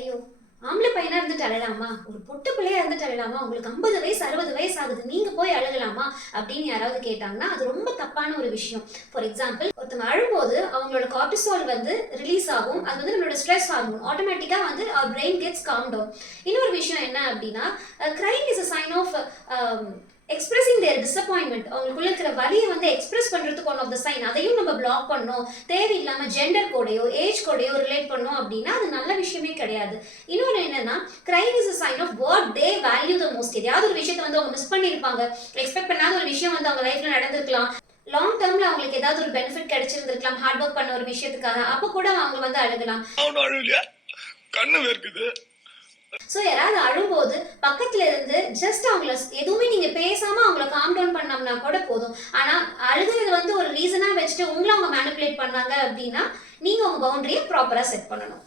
ஐயோ! ஆம்பள பையனா இருந்துட்டு அழலாமா? ஒரு பொட்டு பிள்ளையா இருந்துட்டு அழலாமா? உங்களுக்கு 50 வயசு, 60 வயசு ஆகுது. நீங்க போய் அழுகலாமா? அப்படின்னு யாராவது கேட்டாங்கன்னா, அது ரொம்ப தப்பான ஒரு விஷயம். ஃபார் எக்ஸாம்பிள், ஒருத்தவங்க அழும்போது அவங்களோட கார்ட்டிசால் வந்து ரிலீஸ் ஆகும். அது வந்து நம்மளோட ஸ்ட்ரெஸ் ஹார்மோன். ஆட்டோமேட்டிக்கா வந்து அவர் பிரெயின் கெட்ஸ் காம் டவுன். இன்னொரு விஷயம் என்ன அப்படின்னா, crying is a sign of expressing their disappointment. அவங்களுக்குள்ள இருக்கிற வலியை வந்து எக்ஸ்பிரஸ் பண்றதுக்கு ஒன் ஆஃப் த சைன். அதையும் நம்ம பிளாக் பண்ணோம். தேவையில்லாம ஜெண்டர் கோடையோ ஏஜ் கோடையோ ரிலேட் பண்ணோம் அப்படின்னா அது நல்ல விஷயமே கிடையாது. இன்னொன்று என்னன்னா, crime is a sign of what they value the most. எதையாவது ஒரு விஷயத்தை வந்து அவங்க மிஸ் பண்ணியிருப்பாங்க. எக்ஸ்பெக்ட் பண்ணாத ஒரு விஷயம் வந்து அவங்க லைஃப்ல நடந்திருக்கலாம். லாங் டேர்ம்ல அவங்களுக்கு ஏதாவது ஒரு பெனிஃபிட் கிடைச்சிருந்திருக்கலாம் ஹார்ட் ஒர்க் பண்ண ஒரு விஷயத்துக்காக. அப்ப கூட அவங்க வந்து அழுகலாம். கண்ணு வேர்க்குது. ஸோ யாராவது அழும்போது பக்கத்துல இருந்து ஜஸ்ட் அவங்கள எதுவுமே நீங்க பேசாம அவங்கள காம் டவுன் பண்ணோம்னா கூட போதும். ஆனா அழுகுறது வந்து ஒரு ரீசனா வச்சுட்டு உங்களை அவங்க மேனிப்புலேட் பண்ணாங்க அப்படின்னா நீங்க உங்க பவுண்டரியை ப்ராப்பரா செட் பண்ணணும்.